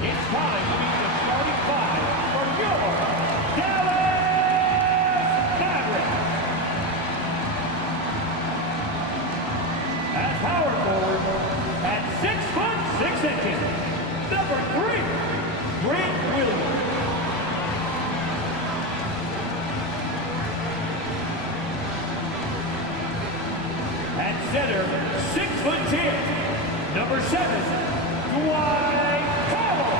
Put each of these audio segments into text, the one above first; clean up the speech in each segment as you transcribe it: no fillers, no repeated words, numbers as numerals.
It's time to meet the starting five for your Dallas Mavericks. At power forward, at 6'6", number 3, Grant Williams. At center, 6'10", number 7, Dwight Howard.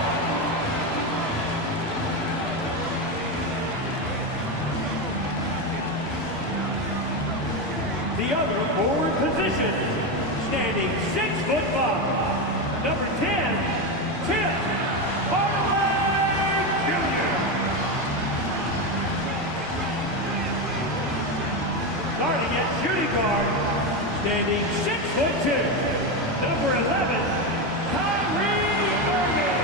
The other forward position, standing 6'5", number 10, Tim Hardaway Jr. Starting at shooting guard, standing 6'2", number 11, Kyrie Irving.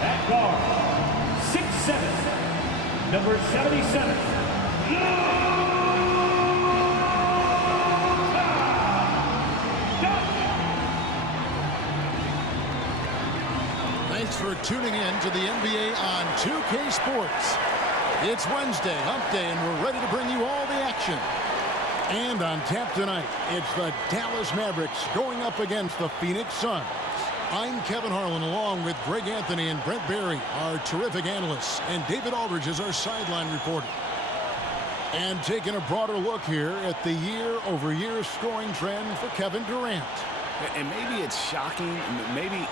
At guard, 6'7", number 77, Luka Doncic. Thanks for tuning in to the NBA on 2K Sports. It's Wednesday, hump day, and we're ready to bring you all the action. And on tap tonight, it's the Dallas Mavericks going up against the Phoenix Suns. I'm Kevin Harlan, along with Greg Anthony and Brent Barry, our terrific analysts, and David Aldridge is our sideline reporter. And taking a broader look here at the year-over-year scoring trend for Kevin Durant. And maybe it's shocking, maybe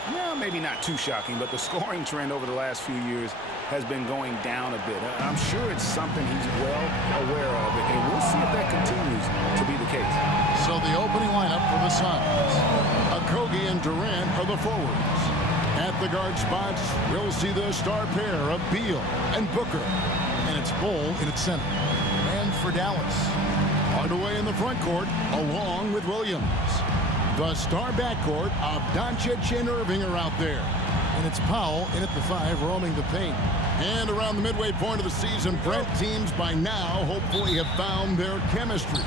not too shocking, but the scoring trend over the last few years has been going down a bit. I'm sure it's something he's well aware of, and we'll see if that continues to be the case. So the opening lineup for the Suns. Okogie and Durant are the forwards. At the guard spots, we'll see the star pair of Beal and Booker. And it's Bol in its center. And for Dallas, Hardaway in the front court, along with Williams. The star backcourt of Doncic and Irving are out there. And it's Powell in at the 5, roaming the paint. And around the midway point of the season, Brent, teams by now hopefully have found their chemistry.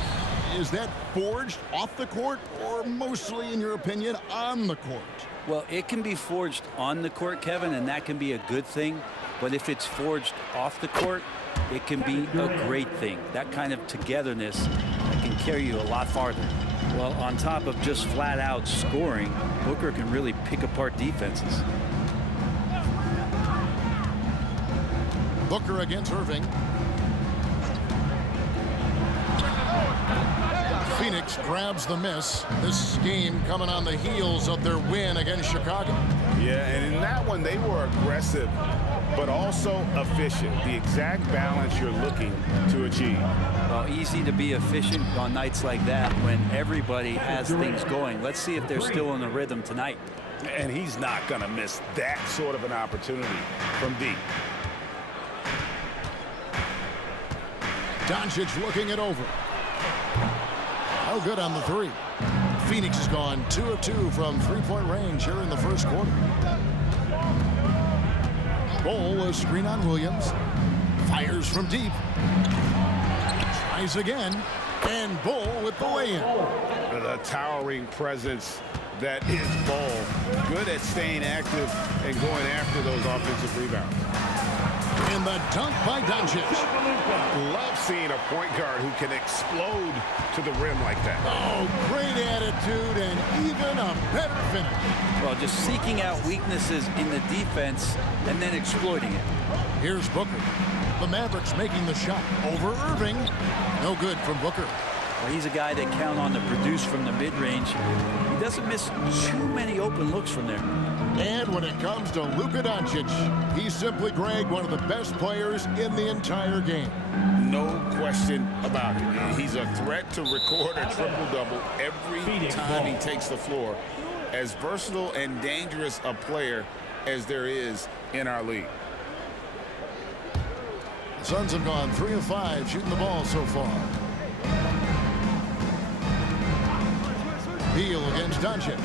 Is that forged off the court or mostly, in your opinion, on the court? Well, it can be forged on the court, Kevin, and that can be a good thing. But if it's forged off the court, it can be a great thing. That kind of togetherness can carry you a lot farther. Well, on top of just flat-out scoring, Booker can really pick apart defenses. Booker against Irving. Phoenix grabs the miss. This game coming on the heels of their win against Chicago. Yeah, and in that one, they were aggressive, but also efficient. The exact balance you're looking to achieve. Well, easy to be efficient on nights like that when everybody has things going. Let's see if they're still in the rhythm tonight. And he's not going to miss that sort of an opportunity from deep. Doncic looking it over. Oh, good on the 3. Phoenix has gone 2 of 2 from three-point range here in the first quarter. Bol, a screen on Williams. Fires from deep. Tries again. And Bol with the lay-in. The towering presence that is Bol. Good at staying active and going after those offensive rebounds. And the dunk by Doncic. Love seeing a point guard who can explode to the rim like that. Oh, great attitude and even a better finish. Well, just seeking out weaknesses in the defense and then exploiting it. Here's Booker. The Mavericks making the shot over Irving. No good from Booker. Well, he's a guy that count on to produce from the mid-range. He doesn't miss too many open looks from there. And when it comes to Luka Doncic, he's simply, Greg, one of the best players in the entire game. No question about it. He's a threat to record a triple-double every time he takes the floor. As versatile and dangerous a player as there is in our league. The Suns have gone 3 of 5 shooting the ball so far. Beal against Doncic.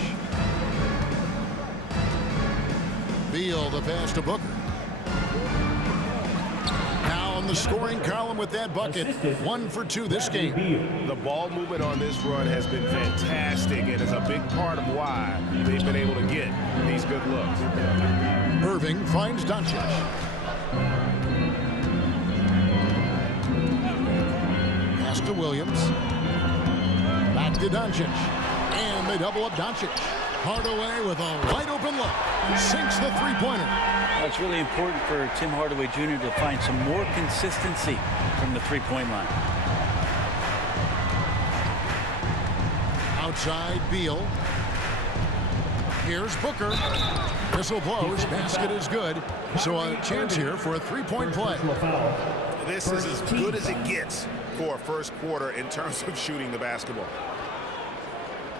Beal the pass to Booker. Now from the scoring column with that bucket. 1 for 2 this game. The ball movement on this run has been fantastic and is a big part of why they've been able to get these good looks. Irving finds Doncic. Pass to Williams. Back to Doncic. And they double up Doncic. Hardaway with a wide open look. Sinks the three-pointer. Well, it's really important for Tim Hardaway Jr. to find some more consistency from the three-point line. Outside Beal. Here's Booker. Whistle blows. Basket is good. So a chance here for a three-point play. This is as good as it gets for a first quarter in terms of shooting the basketball.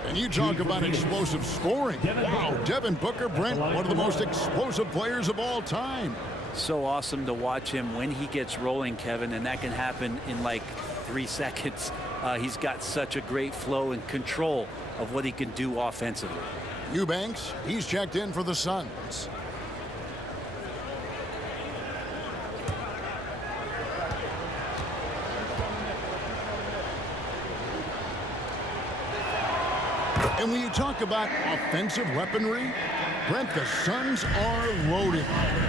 And you talk about explosive scoring. Wow, Devin Booker, Brent, one of the most explosive players of all time. So awesome to watch him when he gets rolling, Kevin, and that can happen in like 3 seconds. He's got such a great flow and control of what he can do offensively. Eubanks, he's checked in for the Suns. And when you talk about offensive weaponry, Brent, the Suns are loaded.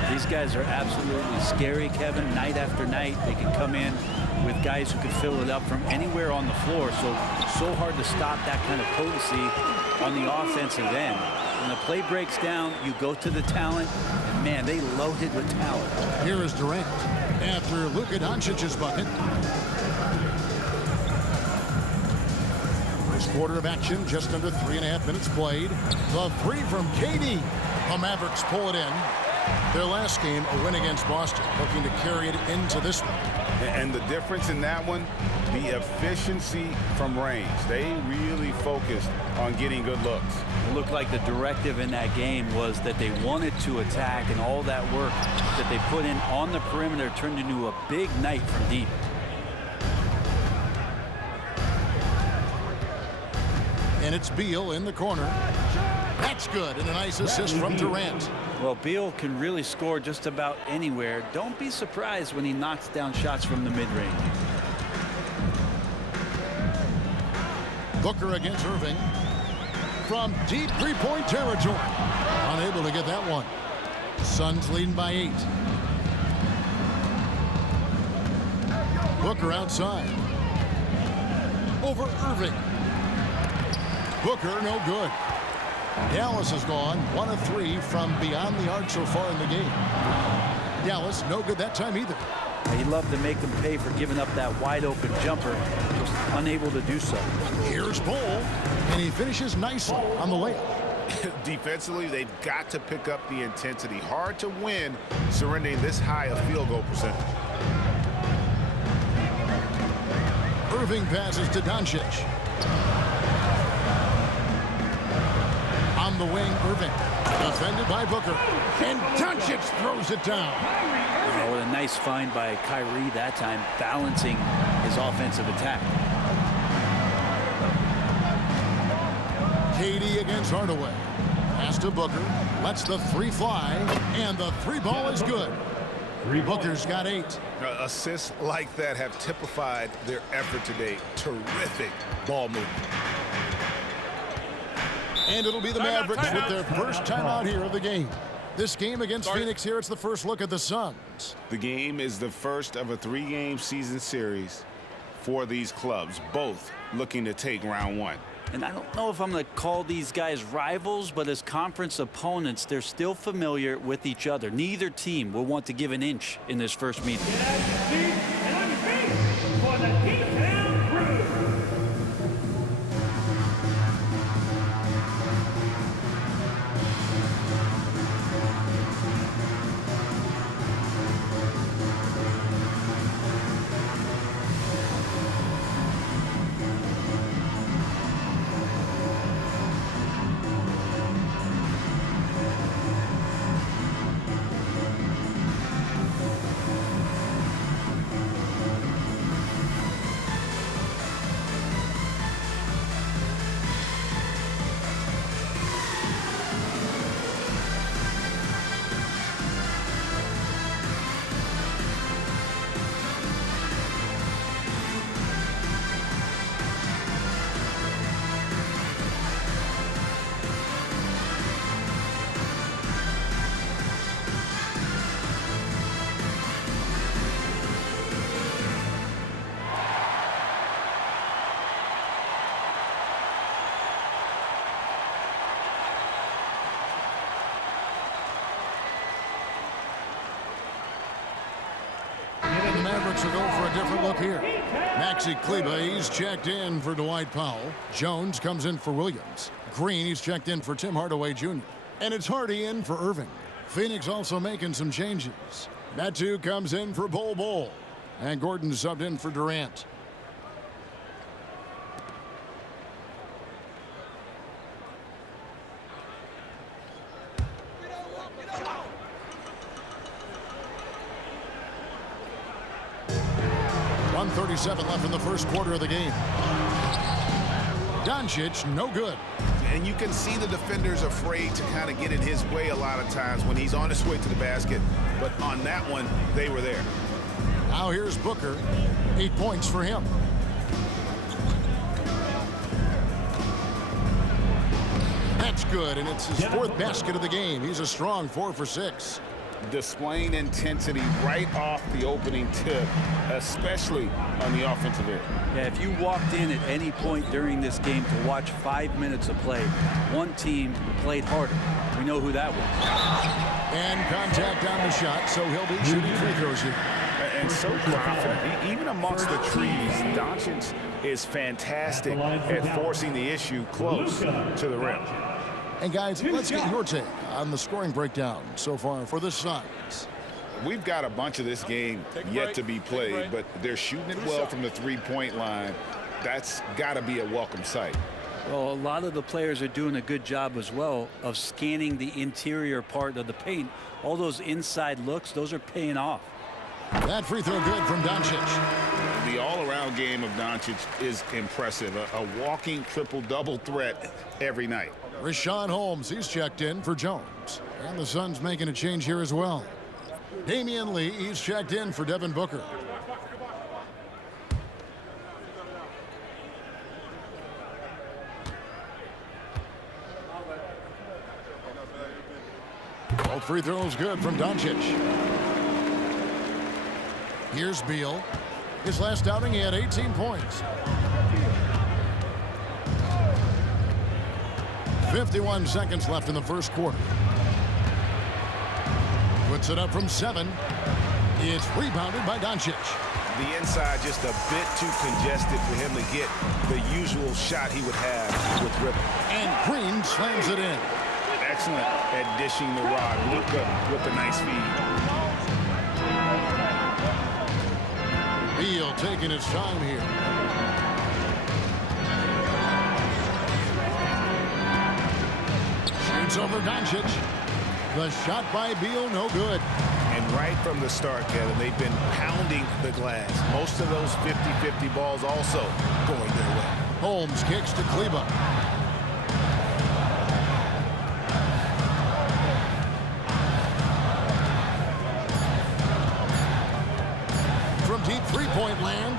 These guys are absolutely scary, Kevin. Night after night, they can come in with guys who can fill it up from anywhere on the floor. So hard to stop that kind of potency on the offensive end. When the play breaks down, you go to the talent, and man, they loaded with talent. Here is Durant after Luka Doncic's bucket. First quarter of action, just under 3.5 minutes played. The three from KD. The Mavericks pull it in. Their last game, a win against Boston, looking to carry it into this one. And the difference in that one, the efficiency from range. They really focused on getting good looks. It looked like the directive in that game was that they wanted to attack, and all that work that they put in on the perimeter turned into a big night from deep. And it's Beal in the corner. That's good, and a nice assist from Durant. Well, Beal can really score just about anywhere. Don't be surprised when he knocks down shots from the mid-range. Booker against Irving. From deep three-point territory. Unable to get that one. Suns leading by 8. Booker outside. Over Irving. Booker, no good. Dallas has gone 1 of 3 from beyond the arc so far in the game. Dallas, no good that time either. He loved to make them pay for giving up that wide-open jumper, just unable to do so. Here's Bull, and he finishes nicely on the layup. Defensively, they've got to pick up the intensity. Hard to win surrendering this high a field goal percentage. Irving passes to Doncic. On the wing, Irving. Defended by Booker. And Doncic throws it down. Oh, what a nice find by Kyrie that time, balancing his offensive attack. KD against Hardaway. Pass to Booker. Lets the three fly. And the three ball is good. Booker's got 8. Assists like that have typified their effort today. Terrific ball movement. And it'll be the Mavericks with their first timeout here of the game. This game against Phoenix here, it's the first look at the Suns. The game is the first of a 3-game season series for these clubs, both looking to take round 1. And I don't know if I'm going to call these guys rivals, but as conference opponents, they're still familiar with each other. Neither team will want to give an inch in this first meeting. Get out your seat and on your feet for the Geektown Crew. Hawks will go for a different look here. Maxi Kleber, he's checked in for Dwight Powell. Jones comes in for Williams. Green, he's checked in for Tim Hardaway Jr. And it's Hardy in for Irving. Phoenix also making some changes. Metu comes in for Bol. And Gordon subbed in for Durant. .137 left in the first quarter of the game. Doncic, no good. And you can see the defenders afraid to kind of get in his way a lot of times when he's on his way to the basket. But on that one, they were there. Now here's Booker. 8 points for him. That's good, and it's his 4th basket of the game. He's a strong 4 for 6. Displaying intensity right off the opening tip, especially on the offensive end. Yeah, if you walked in at any point during this game to watch 5 minutes of play, one team played harder. We know who that was. And contact on the shot, so he'll be shooting free throws here. And so confident. Even amongst the trees, Doncic is fantastic at forcing the issue close to the rim. And guys, let's get your take on the scoring breakdown so far for the Suns. We've got a bunch of this game yet to be played, but they're shooting it well from the three-point line. That's got to be a welcome sight. Well, a lot of the players are doing a good job as well of scanning the interior part of the paint. All those inside looks, those are paying off. That free throw good from Doncic. The all-around game of Doncic is impressive. A walking triple-double threat every night. Richaun Holmes, he's checked in for Jones. And the Suns making a change here as well. Damian Lee, he's checked in for Devin Booker. Both free throws good from Doncic. Here's Beal. His last outing, he had 18 points. 51 seconds left in the first quarter. Puts it up from 7. It's rebounded by Doncic. The inside just a bit too congested for him to get the usual shot he would have with Ripper. And Green slams it in. Excellent at dishing the rod. Luka with a nice feed. Beal taking his time here. Shoots over Doncic. The shot by Beal, no good. And right from the start, Kevin, they've been pounding the glass. Most of those 50-50 balls also going their way. Holmes kicks to Kleber. From deep three-point land.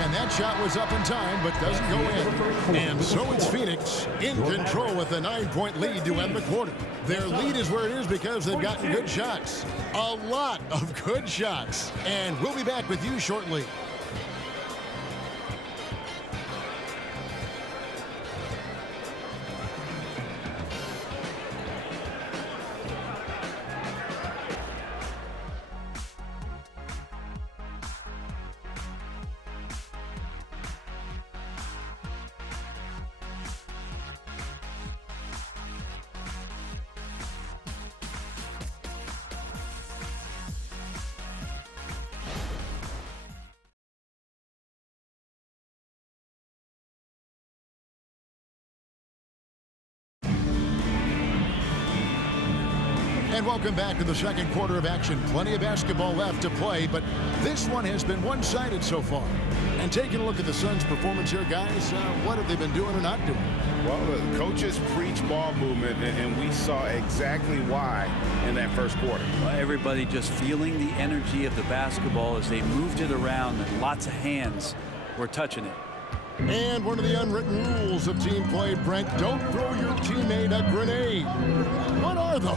And that shot was up in time, but doesn't go in. And so it's Phoenix in control with a 9-point lead to end the quarter. Their lead is where it is because they've gotten good shots. A lot of good shots. And we'll be back with you shortly. And welcome back to the second quarter of action. Plenty of basketball left to play, but this one has been one-sided so far. And taking a look at the Suns' performance here, guys, what have they been doing or not doing? Well, the coaches preach ball movement, and we saw exactly why in that first quarter. Well, everybody just feeling the energy of the basketball as they moved it around, and lots of hands were touching it. And one of the unwritten rules of team play, Brent, don't throw your teammate a grenade. What are those?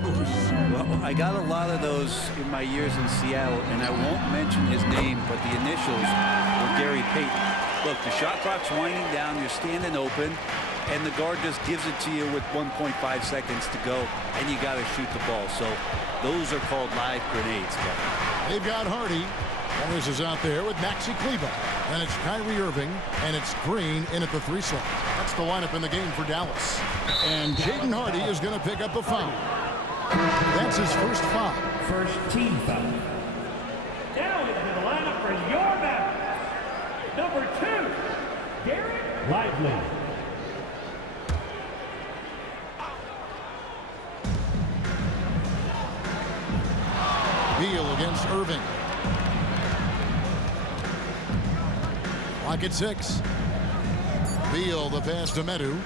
Well, I got a lot of those in my years in Seattle, and I won't mention his name, but the initials were Gary Payton. Look, the shot clock's winding down, you're standing open, and the guard just gives it to you with 1.5 seconds to go, and you got to shoot the ball. So those are called live grenades, Kevin. They've got Hardy. Morris is out there with Maxi Kleber. And it's Kyrie Irving, and it's Green in at the 3 slot. That's the lineup in the game for Dallas. And Jaden Hardy is going to pick up a foul. That's his first foul. First team foul. Now into the lineup for your Mavericks. Number 2, Derek Lively. Beal against Irving. Lock at 6. Beal, the pass to Medu.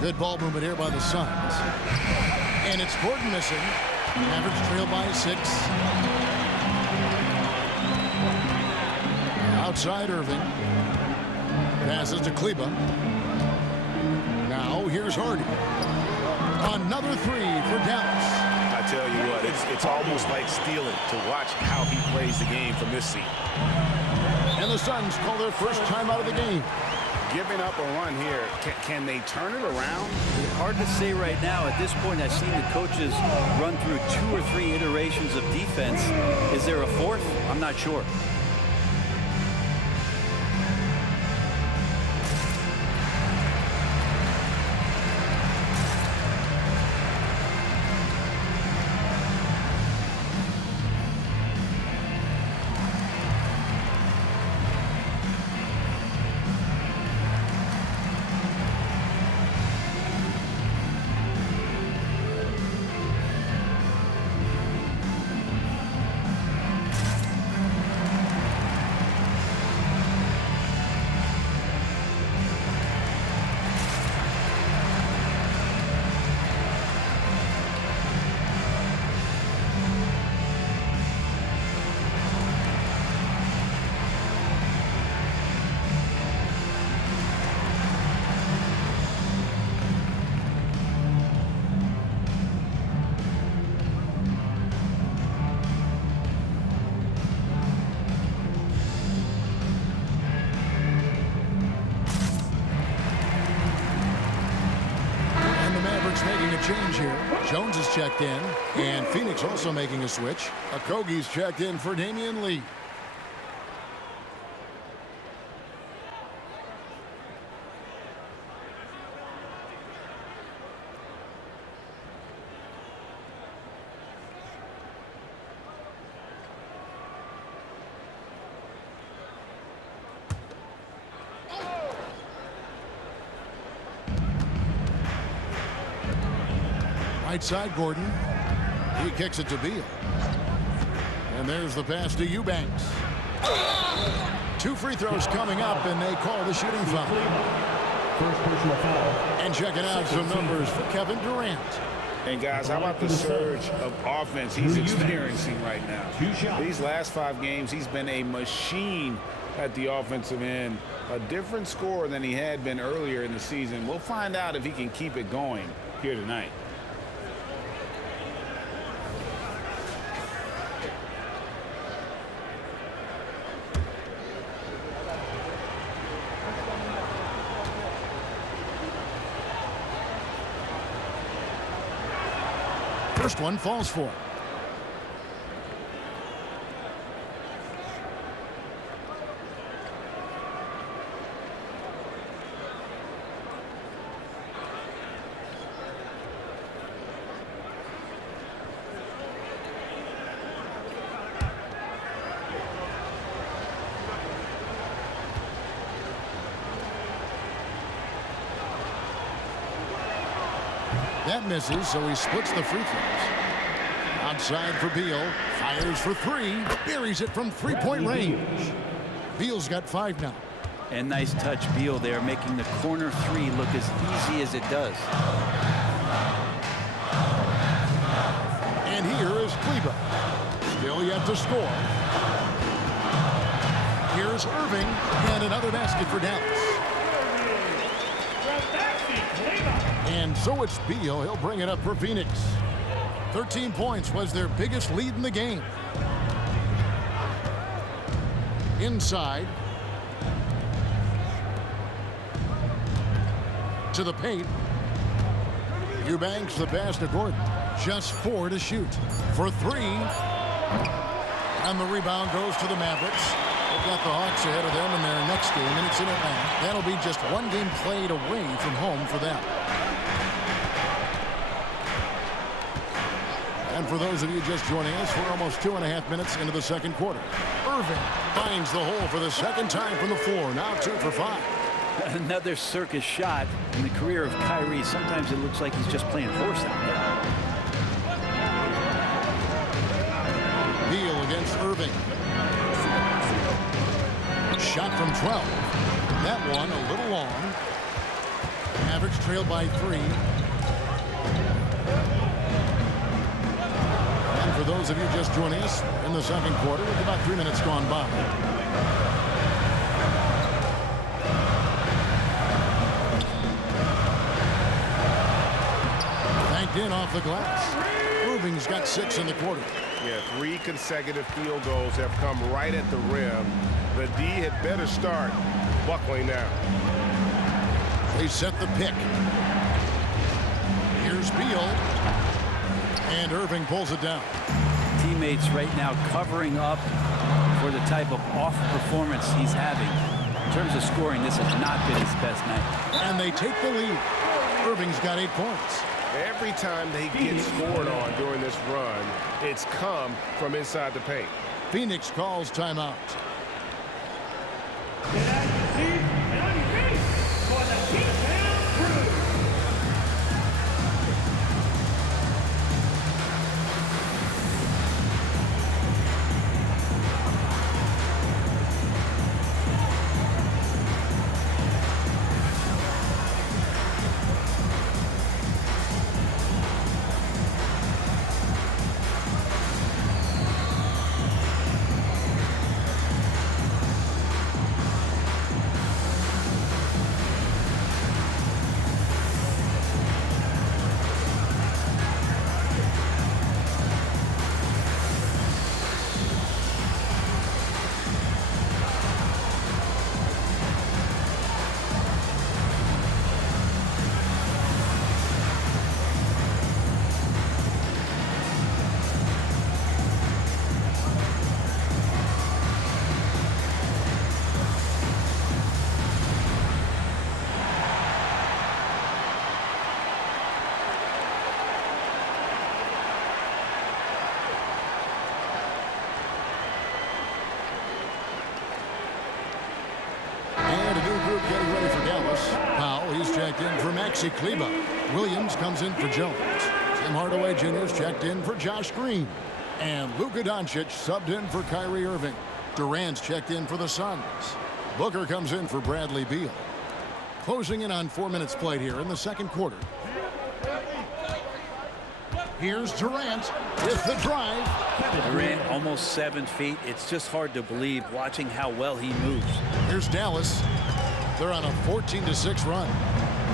Good ball movement here by the Suns. And it's Gordon missing. Mavericks trail by 6. Outside Irving. Passes to Kleber. Now here's Hardy. Another 3 for Dallas. I tell you what, it's almost like stealing to watch how he plays the game from this seat. And the Suns call their first time out of the game. Giving up a run here, can they turn it around? Hard to say right now. At this point, I've seen the coaches run through 2 or 3 iterations of defense. Is there a 4th? I'm not sure. Making a change here. Jones is checked in, and Phoenix also making a switch. Okogie's checked in for Damian Lee. Right side, Gordon. He kicks it to Beal. And there's the pass to Eubanks. 2 free throws coming up, and they call the shooting foul. First personal foul. And checking out some numbers for Kevin Durant. And guys, how about the surge of offense he's experiencing right now? These last 5 games, he's been a machine at the offensive end. A different scorer than he had been earlier in the season. We'll find out if he can keep it going here tonight. First one falls for. That misses, so he splits the free throws. Outside for Beal. Fires for 3. Buries it from 3-point range. Beal's got 5 now. And nice touch, Beal there, making the corner 3 look as easy as it does. And here is Kleber. Still yet to score. Here's Irving, and another basket for Dallas. And so it's Beal. He'll bring it up for Phoenix. 13 points was their biggest lead in the game. Inside. To the paint. Eubanks the pass to Gordon. Just 4 to shoot. For 3. And the rebound goes to the Mavericks. They've got the Hawks ahead of them in their next game, and it's in Atlanta. That'll be just one game played away from home for them. And for those of you just joining us, we're almost 2.5 minutes into the second quarter. Irving finds the hole for the second time from the floor. Now 2 for 5. Another circus shot in the career of Kyrie. Sometimes it looks like he's just playing horse out there. Beal against Irving. Shot from 12. That one a little long. Mavericks trailed by 3. And for those of you just joining us in the second quarter, with about 3 minutes gone by. Banked in off the glass. Irving's got 6 in the quarter. Yeah, 3 consecutive field goals have come right at the rim. The D had better start buckling now. They set the pick. Here's Beal. And Irving pulls it down. Teammates right now covering up for the type of off performance he's having. In terms of scoring, this has not been his best night. And they take the lead. Irving's got 8 points. Every time they get scored on during this run, it's come from inside the paint. Phoenix calls timeout. Get out your seat and on your feet for the T-Town Crew. Getting ready for Dallas. Powell, he's checked in for Maxi Kleber. Williams comes in for Jones. Tim Hardaway Jr.'s checked in for Josh Green. And Luka Doncic subbed in for Kyrie Irving. Durant's checked in for the Suns. Booker comes in for Bradley Beal. Closing in on 4 minutes played here in the second quarter. Here's Durant with the drive. Durant almost 7 feet. It's just hard to believe watching how well he moves. Here's Dallas. They're on a 14-6 run.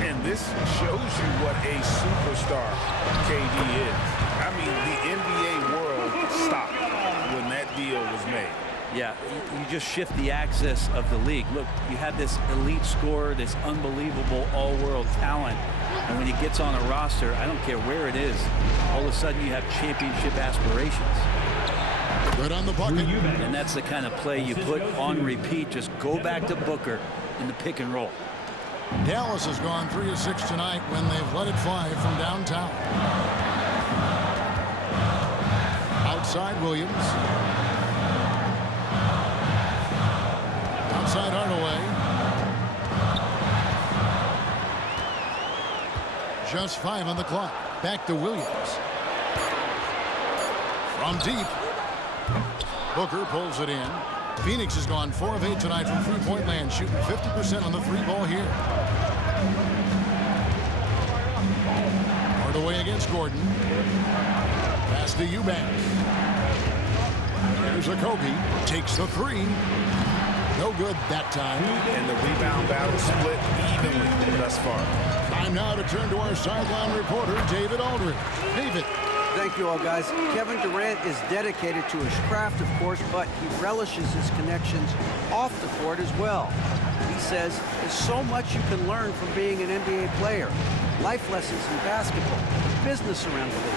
And this shows you what a superstar KD is. I mean, the NBA world stopped when that deal was made. Yeah, you just shift the axis of the league. Look, you have this elite scorer, this unbelievable all-world talent. And when he gets on a roster, I don't care where it is, all of a sudden you have championship aspirations. Good on the bucket. And that's the kind of play you put on repeat. Just go back to Booker in the pick and roll. Dallas has gone 3 of 6 tonight when they've let it fly from downtown. Outside Williams. Outside Hardaway. Just 5 on the clock. Back to Williams. From deep. Booker pulls it in. Phoenix has gone 4 of 8 tonight from three-point land, shooting 50% on the 3-ball here. Hardaway against Gordon. Pass to Eubanks. There's Okogie. Takes the 3. No good that time. And the rebound battle split evenly thus far. Time now to turn to our sideline reporter, David Aldridge. David. Thank you all, guys. Kevin Durant is dedicated to his craft, of course, but he relishes his connections off the court as well. He says there's so much you can learn from being an NBA player. life lessons in basketball, the business around the league.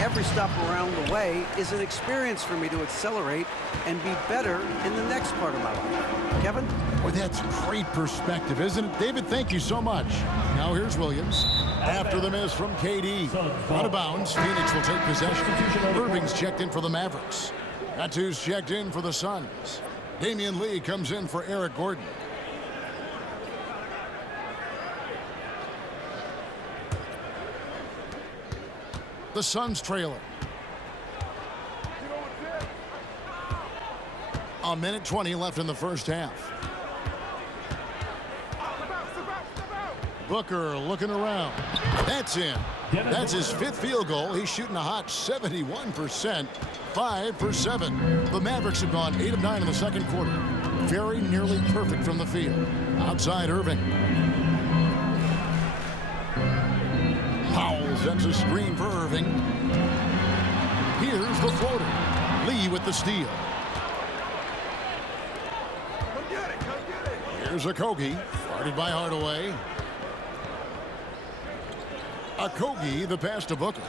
Every stop around the way is an experience for me to accelerate and be better in the next part of my life. Kevin? Well, that's great perspective, isn't it? David, thank you so much. Now here's Williams. After the miss from KD. Out of bounds, Phoenix will take possession. Irving's checked in for the Mavericks. Natu's checked in for the Suns. Damian Lee comes in for Eric Gordon. The Suns trailer. A minute 20 left in the first half. Booker looking around. That's in. That's his 5th field goal. He's shooting a hot 71%. 5 for 7. The Mavericks have gone 8 of 9 in the second quarter. Very nearly perfect from the field. Outside Irving. Powell sends a screen for Irving. Here's the floater. Lee with the steal. Here's Okogie. Guarded by Hardaway. Okogie, the pass to Booker.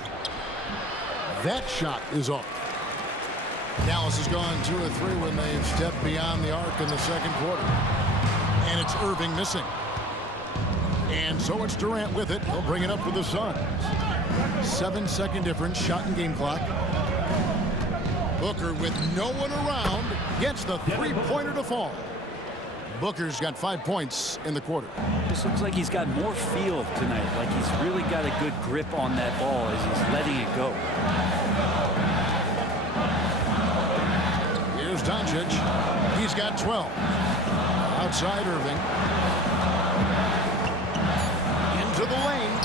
That shot is off. Dallas has gone 2 of 3 when they've stepped beyond the arc in the second quarter. And it's Irving missing. And so it's Durant with it. He'll bring it up for the Suns. 7-second difference, shot and game clock. Booker with no one around gets the three-pointer to fall. Booker's got 5 points in the quarter. This looks like he's got more feel tonight, like he's really got a good grip on that ball as he's letting it go. Here's Doncic. He's got 12. Outside Irving. Into the lane.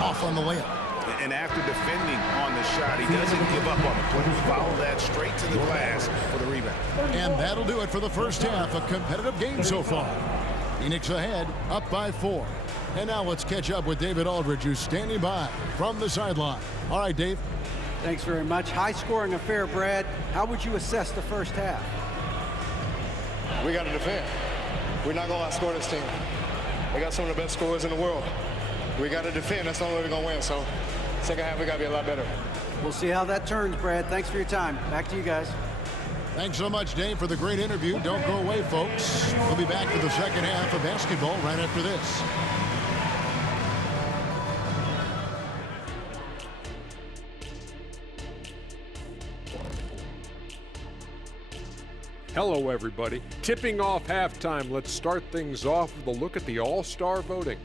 Off on the layup. And after defending on the shot, he doesn't give up on the play. Follow that straight to the glass for the rebound. And that'll do it for the first half. A competitive game so far. Phoenix ahead, up by 4. And now let's catch up with David Aldridge, who's standing by from the sideline. All right, Dave. Thanks very much. High-scoring affair, Brad. How would you assess the first half? We got to defend. We're not going to outscore this team. They got some of the best scorers in the world. We got to defend. That's the only way we're going to win. So, second half, we got to be a lot better. We'll see how that turns, Brad. Thanks for your time. Back to you guys. Thanks so much, Dave, for the great interview. Don't go away, folks. We'll be back for the second half of basketball right after this. Hello, everybody. Tipping off halftime. Let's start things off with a look at the All-Star voting.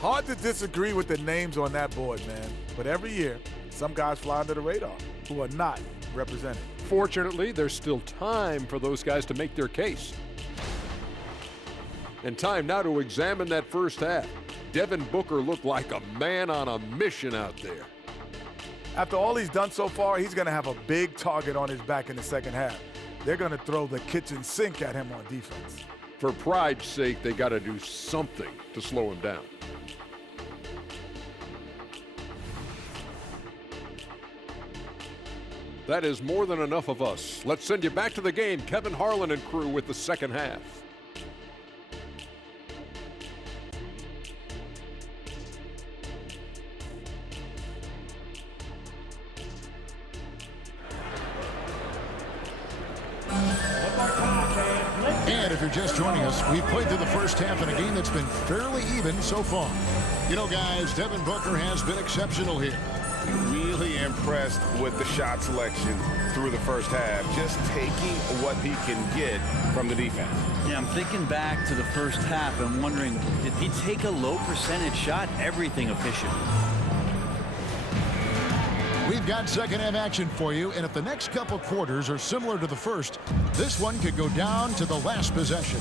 Hard to disagree with the names on that board, man. But every year, some guys fly under the radar who are not represented. Fortunately, there's still time for those guys to make their case. And time now to examine that first half. Devin Booker looked like a man on a mission out there. After all he's done so far, he's going to have a big target on his back in the second half. They're going to throw the kitchen sink at him on defense. For pride's sake, they got to do something to slow him down. That is more than enough of us. Let's send you back to the game. Kevin Harlan and crew with the second half. And if you're just joining us, we've played through the first half in a game that's been fairly even so far. You know, guys, Devin Booker has been exceptional here. Really impressed with the shot selection through the first half. Just taking what he can get from the defense. Yeah, I'm thinking back to the first half and wondering, did he take a low percentage shot? Everything efficient. We've got second half action for you, and if the next couple quarters are similar to the first, this one could go down to the last possession.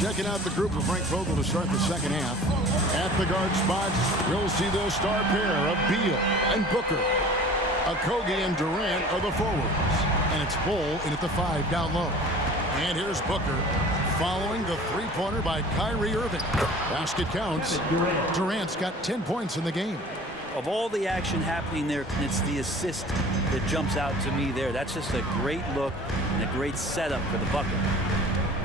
Checking out the group of Frank Vogel to start the second half. At the guard spots, we'll see the star pair of Beal and Booker. Okogie and Durant are the forwards, and it's Bull in at the 5 down low. And here's Booker following the three-pointer by Kyrie Irving. Basket counts. Durant's got 10 points in the game. Of all the action happening there, it's the assist that jumps out to me there. That's just a great look and a great setup for the bucket.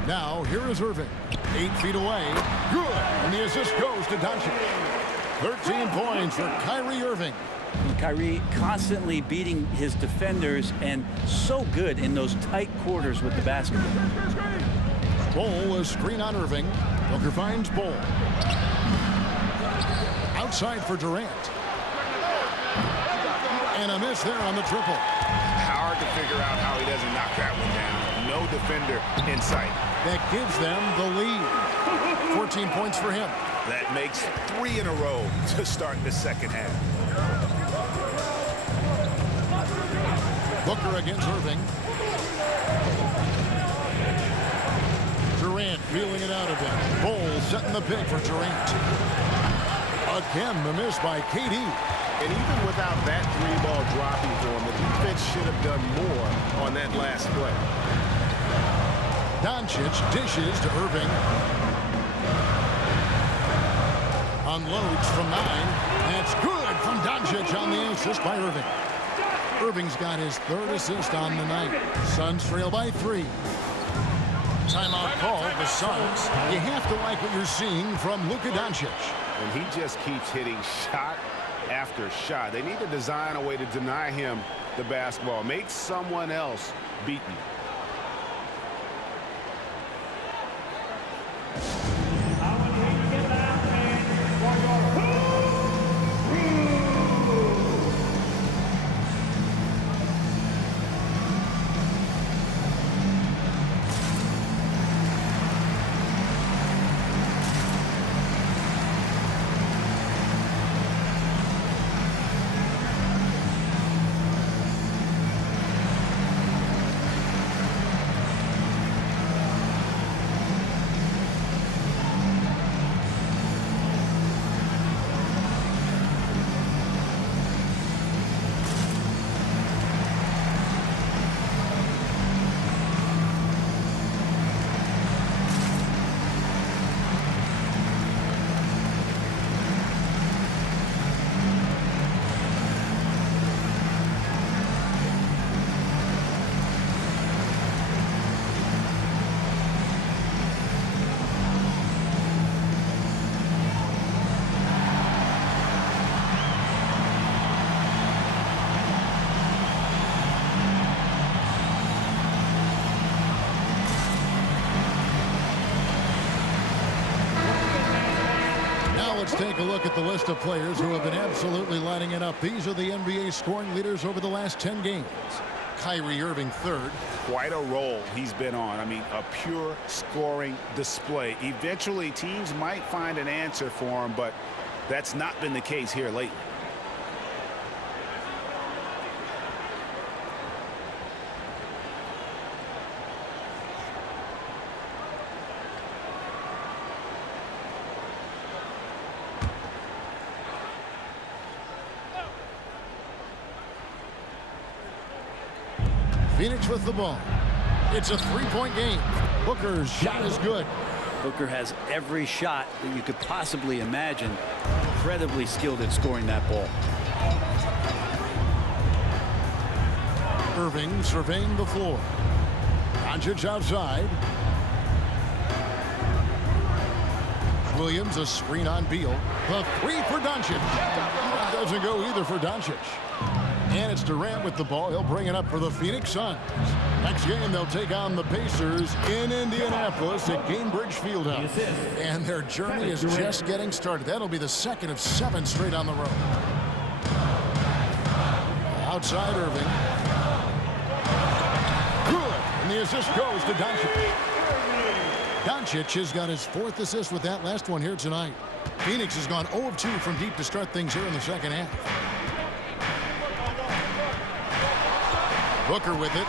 Now, here is Irving. 8 feet away. Good. And the assist goes to Doncic. 13 points for Kyrie Irving. Kyrie constantly beating his defenders and so good in those tight quarters with the basketball. Bol, a screen on Irving. Booker finds Bol. Outside for Durant. And a miss there on the triple. Hard to figure out how he doesn't knock that one down. No defender in sight. That gives them the lead. 14 points for him. That makes 3 in a row to start the second half. Booker against Irving. Durant feeling it out of him. Bol setting the pick for Durant. Again, the miss by KD. And even without that 3-ball dropping for him, the defense should have done more on that last play. Doncic dishes to Irving. Unloads from 9. That's good from Doncic on the assist by Irving. Irving's got his 3rd assist on the night. Suns trail by 3. Timeout call, the Suns. You have to like what you're seeing from Luka Doncic. And he just keeps hitting shot after shot. They need to design a way to deny him the basketball. Make someone else beat him. Let's take a look at the list of players who have been absolutely lighting it up. These are the NBA scoring leaders over the last 10 games. Kyrie Irving 3rd. Quite a role he's been on. I mean, a pure scoring display. Eventually, teams might find an answer for him, but that's not been the case here lately. Phoenix with the ball. It's a 3-point game. Booker's shot is good. Booker has every shot that you could possibly imagine. Incredibly skilled at scoring that ball. Irving surveying the floor. Doncic outside. Williams a screen on Beal. The 3 for Doncic. That doesn't go either for Doncic. And it's Durant with the ball. He'll bring it up for the Phoenix Suns. Next game, they'll take on the Pacers in Indianapolis at Gainbridge Fieldhouse. And their journey is just getting started. That'll be the 2nd of 7 straight on the road. Outside Irving. Good. And the assist goes to Doncic. Doncic has got his 4th assist with that last one here tonight. Phoenix has gone 0 of 2 from deep to start things here in the second half. Booker with it.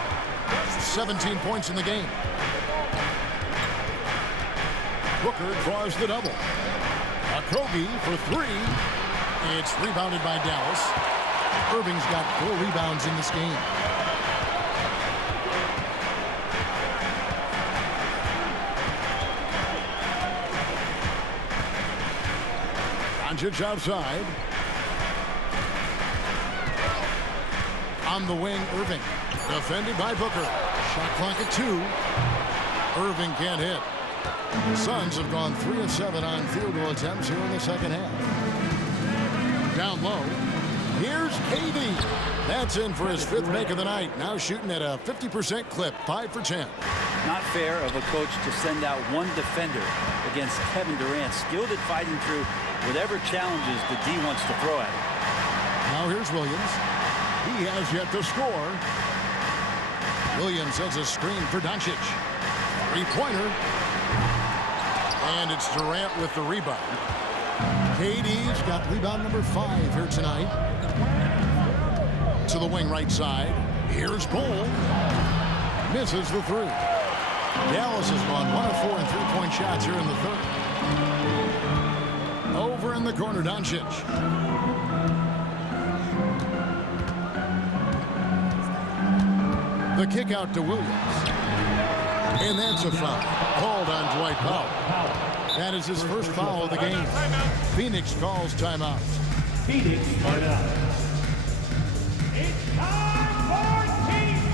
17 points in the game. Booker draws the double. Okogie for 3. It's rebounded by Dallas. Irving's got 4 rebounds in this game. Doncic outside. On the wing, Irving. Defended by Booker. Shot clock at 2. Irving can't hit. The Suns have gone 3 of 7 on field goal attempts here in the second half. Down low. Here's KD. That's in for his 5th make of the night. Now shooting at a 50% clip, 5 for 10. Not fair of a coach to send out one defender against Kevin Durant, skilled at fighting through whatever challenges the D wants to throw at him. Now here's Williams. He has yet to score. Williams has a screen for Doncic. 3-pointer. And it's Durant with the rebound. KD's got rebound number 5 here tonight. To the wing right side. Here's Bull. Misses the 3. Dallas has gone 1 of 4 in 3-point shots here in the 3rd. Over in the corner, Doncic. The kick out to Williams. And that's a foul. Called on Dwight Powell. That is his first foul of the game. Phoenix calls timeout. Phoenix timeout. It's time for teaser.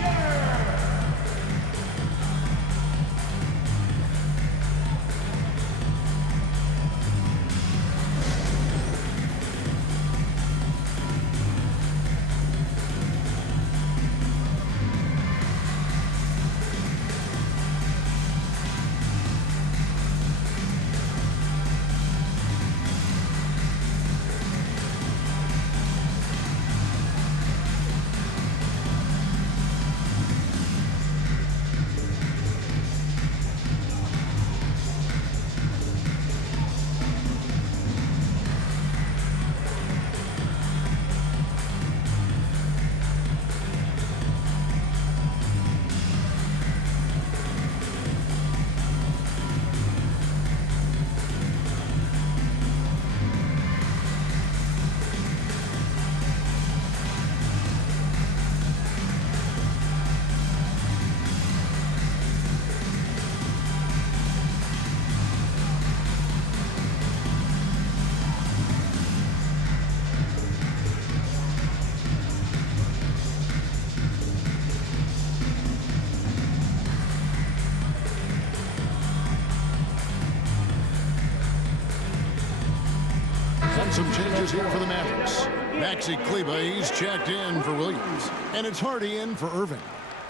Some changes here for the Mavericks. Maxi Kleber, he's checked in for Williams. And it's Hardy in for Irving.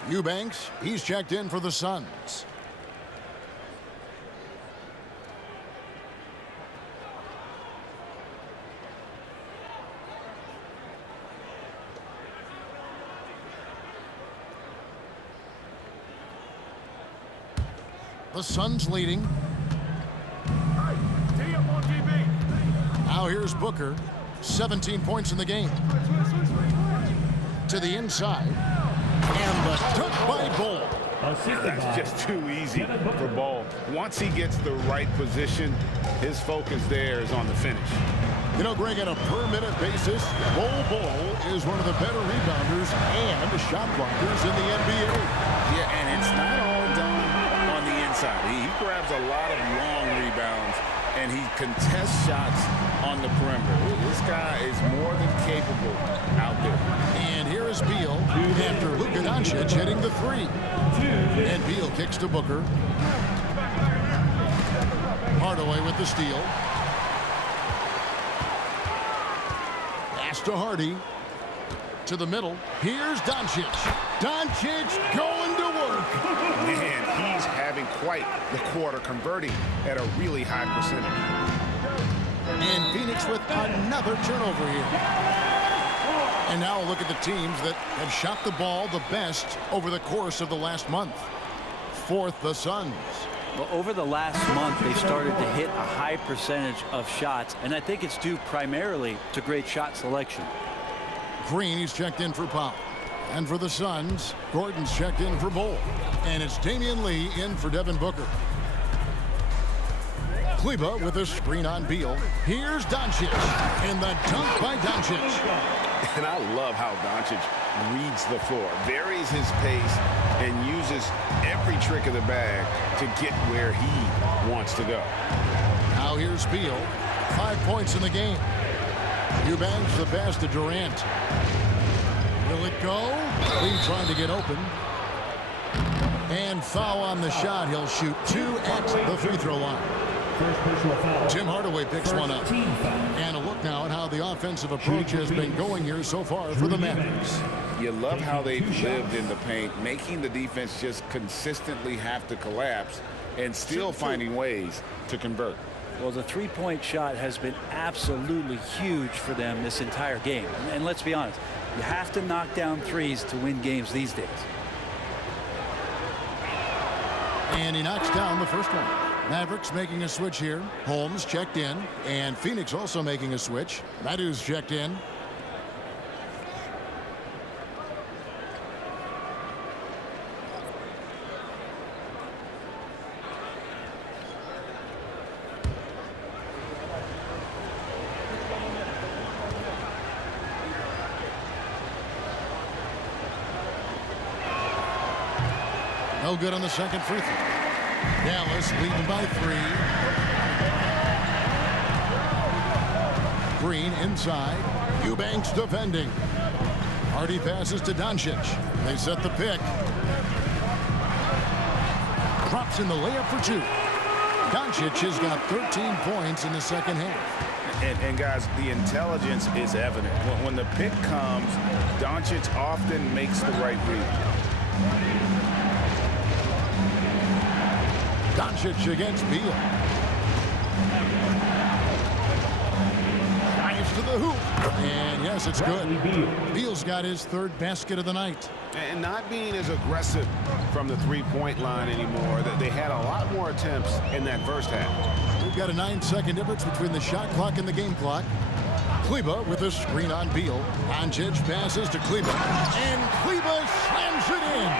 Eubanks, he's checked in for the Suns. The Suns leading. Now here's Booker. 17 points in the game. To the inside. And the dunk by Bull. That's just too easy for Ball. Once he gets the right position, his focus there is on the finish. You know, Greg, on a per-minute basis, Bull is one of the better rebounders and shot blockers in the NBA. Yeah, and it's not all done on the inside. He grabs a lot of long rebounds, and he contests shots on the perimeter. This guy is more than capable out there. And here is Beal after Luka Doncic hitting the 3. And Beal kicks to Booker. Hardaway with the steal. Pass to Hardy. To the middle. Here's Doncic. Doncic going to work. Man, he's having quite the quarter, converting at a really high percentage. And Phoenix with another turnover here. And now look at the teams that have shot the ball the best over the course of the last month. 4th, the Suns. Well, over the last month, they started to hit a high percentage of shots, and I think it's due primarily to great shot selection. Green, he's checked in for Powell. And for the Suns, Gordon's checked in for Bull. And it's Damian Lee in for Devin Booker. Kleber with a screen on Beal. Here's Doncic. And the dunk by Doncic. And I love how Doncic reads the floor, varies his pace, and uses every trick of the bag to get where he wants to go. Now here's Beal. 5 points in the game. Eubanks the pass to Durant. Will it go? Lee trying to get open. And foul on the shot. He'll shoot 2 at the free throw line. First personal foul. Tim Hardaway picks one up. Team foul. And a look now at how the offensive approach has been going here so far for the Mavericks. You love how they've lived in the paint, making the defense just consistently have to collapse and still finding ways to convert. Well, the three-point shot has been absolutely huge for them this entire game. And let's be honest, you have to knock down threes to win games these days. And he knocks down the first one. Mavericks making a switch here. Holmes checked in. And Phoenix also making a switch. Madu's checked in. No good on the second free throw. Dallas leading by 3. Green inside. Eubanks defending. Hardy passes to Doncic. They set the pick. Drops in the layup for 2. Doncic has got 13 points in the second half. And guys, the intelligence is evident. When the pick comes, Doncic often makes the right read. Doncic against Beal. Drives to the hoop. And yes, it's good. Beal's got his 3rd basket of the night. And not being as aggressive from the three-point line anymore. They had a lot more attempts in that first half. We've got a 9-second difference between the shot clock and the game clock. Kleba with a screen on Beal. Doncic passes to Kleba. And Kleba slams it in.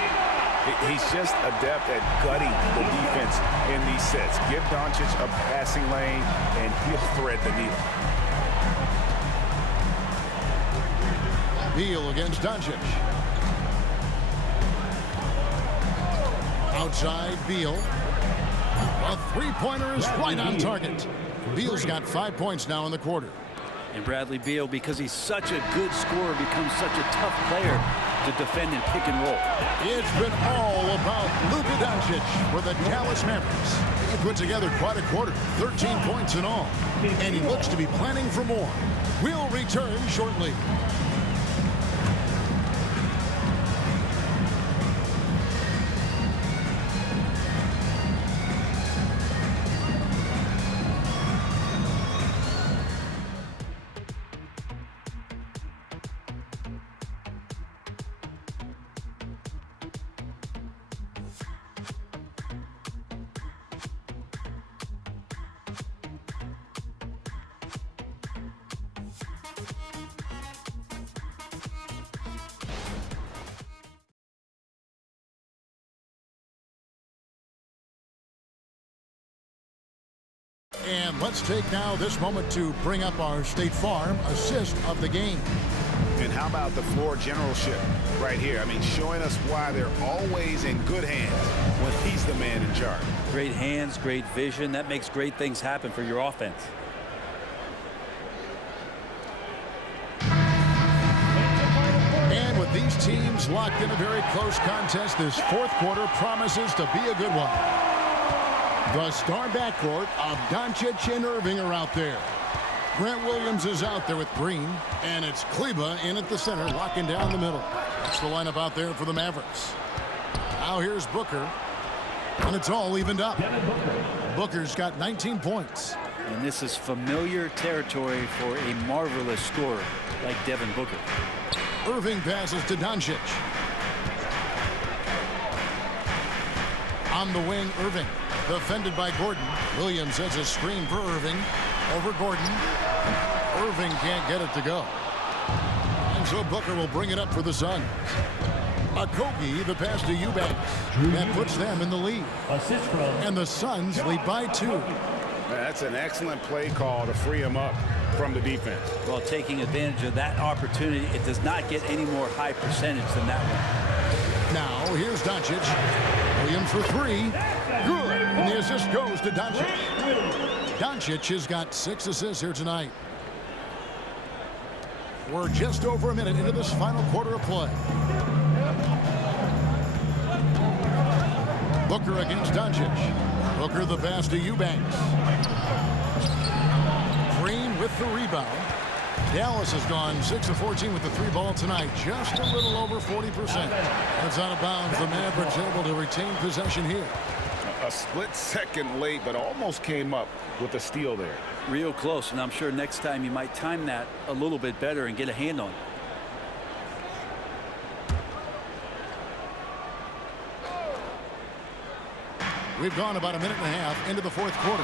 He's just adept at gutting the defense in these sets. Give Doncic a passing lane, and he'll thread the needle. Beal against Doncic. Outside Beal. A three-pointer is right on target. Beal's got 5 points now in the quarter. And Bradley Beal, because he's such a good scorer, becomes such a tough player to defend and pick and roll. It's been all about Luka Doncic for the Dallas Mavericks. He put together quite a quarter, 13 points in all, and he looks to be planning for more. We'll return shortly. And let's take now this moment to bring up our State Farm assist of the game. And how about the floor generalship right here? I mean, showing us why they're always in good hands when he's the man in charge. Great hands, great vision. That makes great things happen for your offense. And with these teams locked in a very close contest, this fourth quarter promises to be a good one. The star backcourt of Doncic and Irving are out there. Grant Williams is out there with Green, and it's Kleba in at the center, locking down the middle. That's the lineup out there for the Mavericks. Now here's Booker, and it's all evened up. Booker's got 19 points. And this is familiar territory for a marvelous scorer like Devin Booker. Irving passes to Doncic. On the wing, Irving. Defended by Gordon. Williams has a screen for Irving. Over Gordon. Irving can't get it to go. And so Booker will bring it up for the Suns. Okogie, the pass to Eubanks. That puts them in the lead. Assist from. And the Suns lead by 2. That's an excellent play call to free him up from the defense. Well, taking advantage of that opportunity, it does not get any more high percentage than that one. Now, here's Doncic. Williams for 3. Good. And the assist goes to Doncic. Doncic has got 6 assists here tonight. We're just over a minute into this final quarter of play. Booker against Doncic. Booker the pass to Eubanks. Green with the rebound. Dallas has gone 6 of 14 with the 3-ball tonight. Just a little over 40%. That's out of bounds. The Mavericks able to retain possession here. A split second late, but almost came up with a steal there. Real close, and I'm sure next time you might time that a little bit better and get a hand on it. We've gone about a minute and a half into the fourth quarter.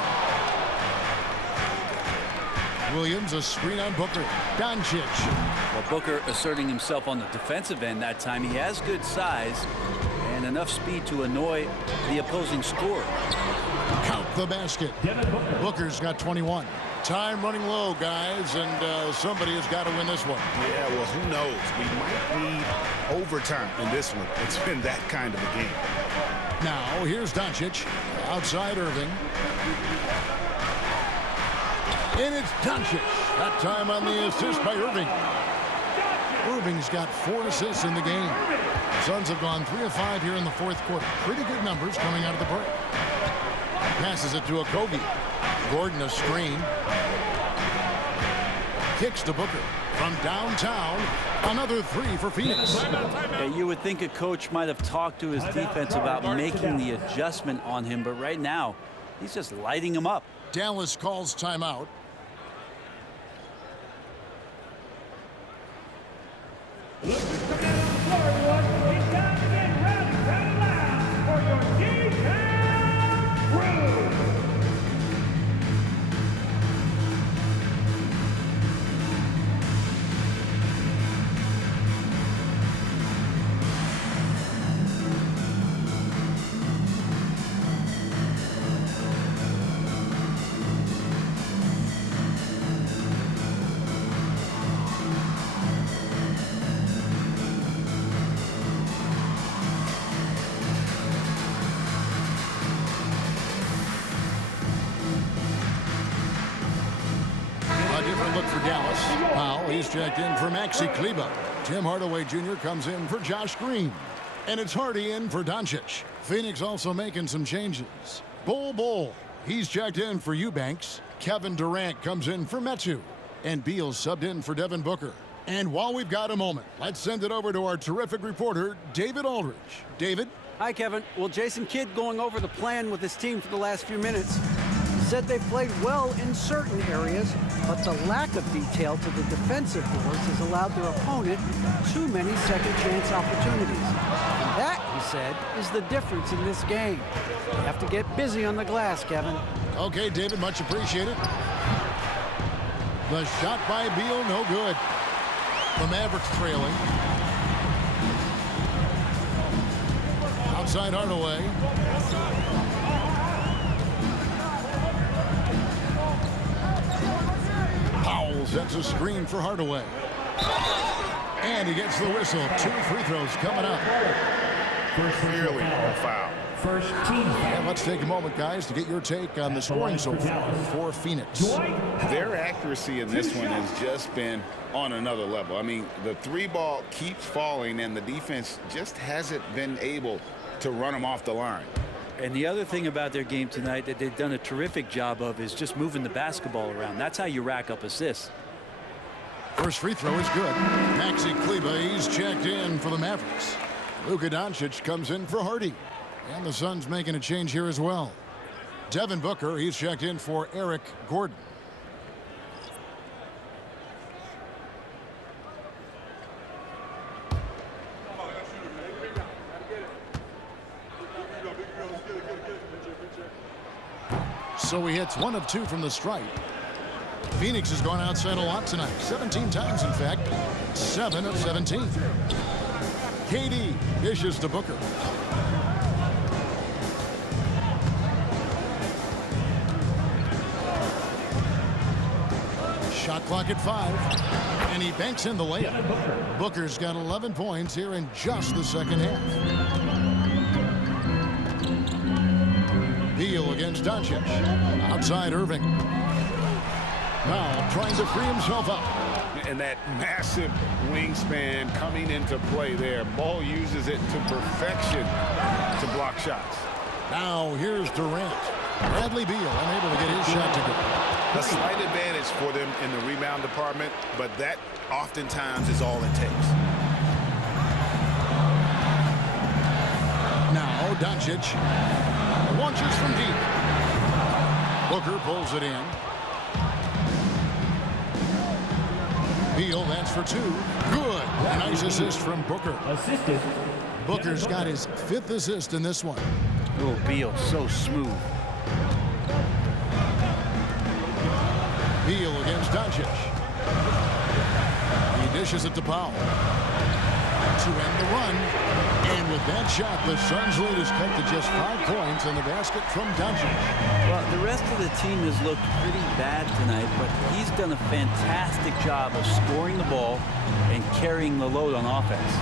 Williams, a screen on Booker. Doncic. Well, Booker asserting himself on the defensive end that time. He has good size and enough speed to annoy the opposing scorer. Count the basket. Booker's got 21. Time running low, guys, and somebody has got to win this one. Yeah, well, who knows? We might need overtime in this one. It's been that kind of a game. Now, here's Doncic. Outside Irving. And it's Doncic. That time on the assist by Irving. Irving's got 4 assists in the game. The Suns have gone 3 of 5 here in the fourth quarter. Pretty good numbers coming out of the break. Passes it to Okogie. Gordon a screen. Kicks to Booker. From downtown, another 3 for Phoenix. Yeah, you would think a coach might have talked to his defense about making the adjustment on him, but right now, he's just lighting him up. Dallas calls timeout. Look who's coming out on the floor, everyone. It's time to get ready loud for your defense crew. Look for Dallas. Powell, he's checked in for Maxi Kleber. Tim Hardaway Jr. comes in for Josh Green. And it's Hardy in for Doncic. Phoenix also making some changes. Bol, he's checked in for Eubanks. Kevin Durant comes in for Metu. And Beal subbed in for Devin Booker. And while we've got a moment, let's send it over to our terrific reporter, David Aldridge. David? Hi, Kevin. Well, Jason Kidd going over the plan with his team for the last few minutes. Said they played well in certain areas, but the lack of detail to the defensive boards has allowed their opponent too many second-chance opportunities. And that, he said, is the difference in this game. You have to get busy on the glass, Kevin. Okay, David, much appreciated. The shot by Beal, no good. The Mavericks trailing. Outside Hardaway. Powell sets a screen for Hardaway. And he gets the whistle. 2 free throws coming up. Clearly a foul. First team foul. And let's take a moment, guys, to get your take on the scoring so far for Phoenix. Their accuracy in this one has just been on another level. I mean, the 3-ball keeps falling, and the defense just hasn't been able to run them off the line. And the other thing about their game tonight that they've done a terrific job of is just moving the basketball around. That's how you rack up assists. First free throw is good. Maxi Kleber, he's checked in for the Mavericks. Luka Doncic comes in for Hardy. And the Suns making a change here as well. Devin Booker, he's checked in for Eric Gordon. So he hits 1 of 2 from the stripe. Phoenix has gone outside a lot tonight. 17 times, in fact. 7 of 17. KD dishes to Booker. Shot clock at 5. And he banks in the layup. Booker's got 11 points here in just the second half. Beal against Doncic. Outside Irving. Now trying to free himself up. And that massive wingspan coming into play there. Ball uses it to perfection to block shots. Now here's Durant. Bradley Beal unable to get his shot to go. A slight advantage for them in the rebound department, but that oftentimes is all it takes. Now Doncic launches from deep. Booker pulls it in. Beal, that's for two. Good. A nice assist from Booker. Assisted. Booker's got his 5th assist in this one. Oh, Beal, so smooth. Beal against Doncic. He dishes it to Powell to end the run. And with that shot, the Suns' lead is cut to just 5 points in the basket from Doncic. Well, the rest of the team has looked pretty bad tonight, but he's done a fantastic job of scoring the ball and carrying the load on offense.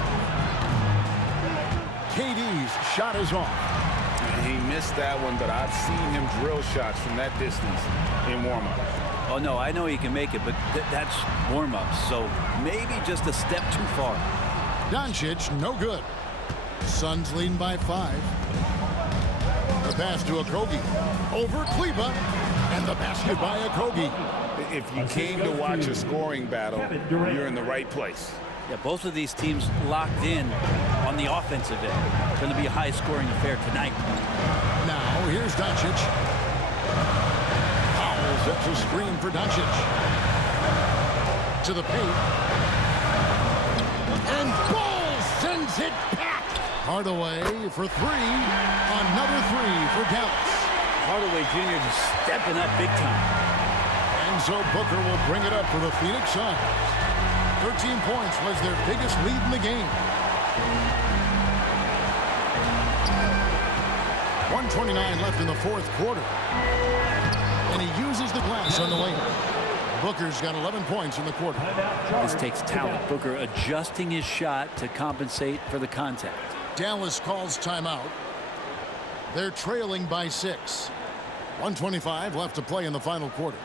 KD's shot is off. He missed that one, but I've seen him drill shots from that distance in warm-up. Oh, no, I know he can make it, but that's warm-ups, so maybe just a step too far. Doncic, no good. Suns leading by 5. The pass to Okogie. Over Kleba. And the basket by Okogie. If you came to watch a scoring battle, you're in the right place. Yeah, both of these teams locked in on the offensive end. Going to be a high-scoring affair tonight. Now, here's Doncic. Powell sets a screen for Doncic. To the paint. And Ball sends it back. Hardaway for 3. Another 3 for Dallas. Hardaway Jr. just stepping up big time. And so Booker will bring it up for the Phoenix Suns. 13 points was their biggest lead in the game. 1:29 left in the 4th quarter. And he uses the glass on the way. Booker's got 11 points in the quarter. This takes talent. Booker adjusting his shot to compensate for the contact. Dallas calls timeout. They're trailing by 6. 1:25 left to play in the final quarter.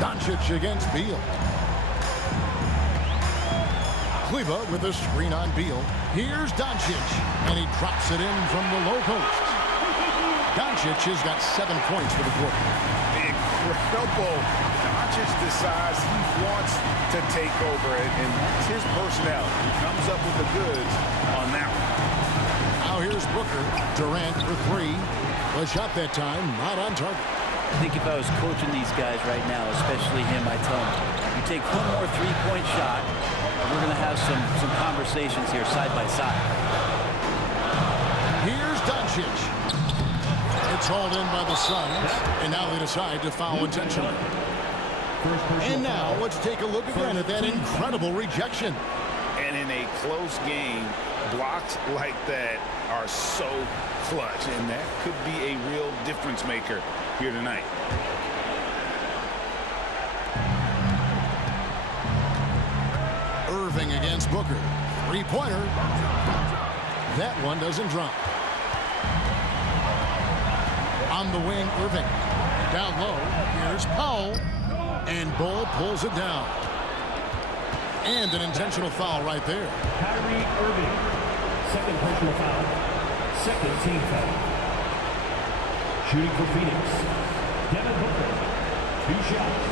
Doncic against Beal. Kleba with a screen on Beal. Here's Doncic, and he drops it in from the low post. Doncic has got 7 points for the quarter. Incredible. Doncic decides he wants to take over it, and that's his personality. He comes up with the goods on that one. Now here's Booker. Durant for 3. The shot that time not on target. I think if I was coaching these guys right now, especially him, I tell him, you take one more three-point shot, and we're going to have some conversations here side by side. Here's Doncic. It's hauled in by the Suns, and now they decide to foul intentionally. And now let's take a look again at that incredible rejection. And in a close game, blocks like that are so clutch, and that could be a real difference maker here tonight. Irving against Booker. Three-pointer. That one doesn't drop. On the wing, Irving. Down low, here's Powell. And Bull pulls it down. And an intentional foul right there. Kyrie Irving, second personal foul, second team foul. Shooting for Phoenix, Devin Booker, 2 shots.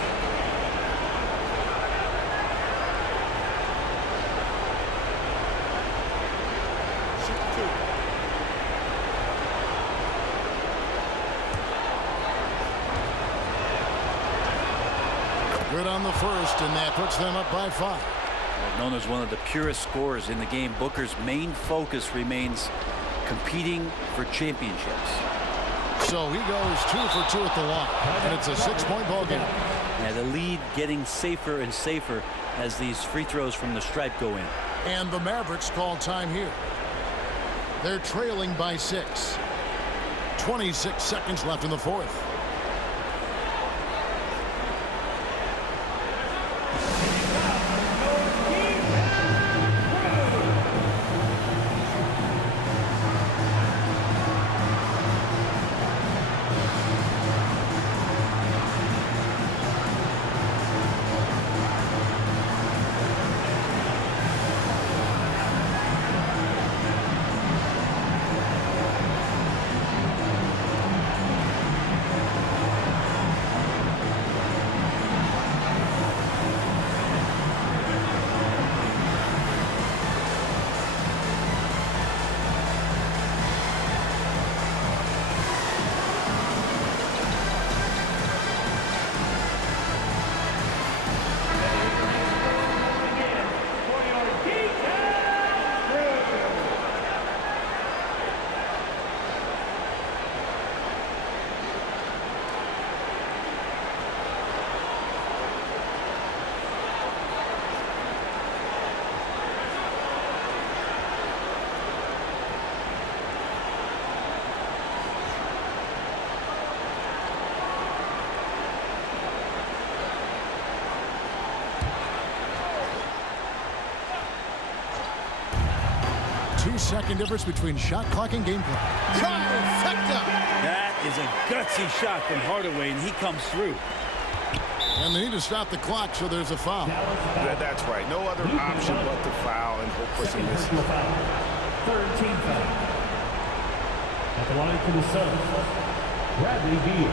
Good on the first, and that puts them up by 5. Known as one of the purest scorers in the game, Booker's main focus remains competing for championships. So he goes 2 for 2 at the line, and it's a 6-point ball game. Yeah, the lead getting safer and safer as these free throws from the stripe go in. And the Mavericks call time here. They're trailing by 6. 26 seconds left in the fourth. Second difference between shot clock and gameplay. Trifecta! That is a gutsy shot from Hardaway, and he comes through. And they need to stop the clock, so there's a foul. That's right. No other option but to foul and hope for some misses. Third team foul. At the line for the Suns, Bradley Beal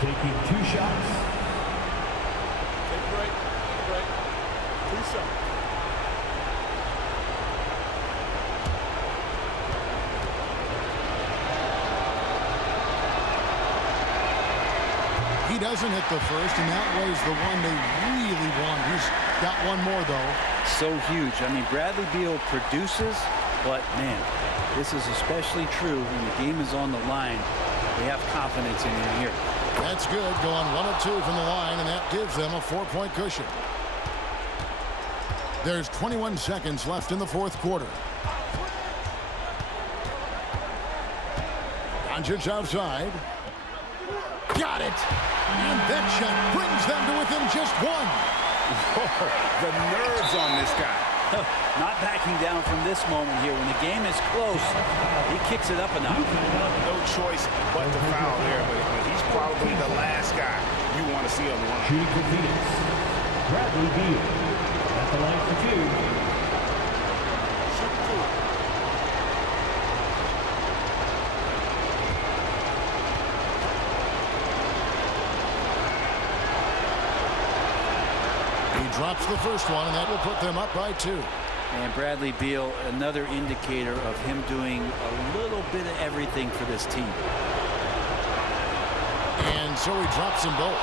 taking 2 shots. Take a break. 2 shots. He doesn't hit the first, and that was the one they really want. He's got one more, though. So huge. I mean, Bradley Beal produces, but, man, this is especially true when the game is on the line. They have confidence in him here. That's good. Going 1 of 2 from the line, and that gives them a 4-point cushion. There's 21 seconds left in the fourth quarter. Doncic outside. Got it! And that shot brings them to within just 1. The nerves on this guy. Not backing down from this moment here. When the game is close, he kicks it up a notch. No choice but to foul there, but he's probably the last guy you want to see on the line. Shooting for Phoenix, Bradley Beal at the line for 2. Drops the first one, and that will put them up by 2. And Bradley Beal, another indicator of him doing a little bit of everything for this team. And so he drops them both.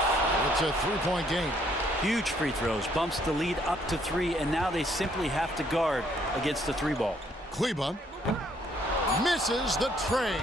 It's a 3-point game. Huge free throws, bumps the lead up to 3, and now they simply have to guard against the 3 ball. Kleber misses the tray.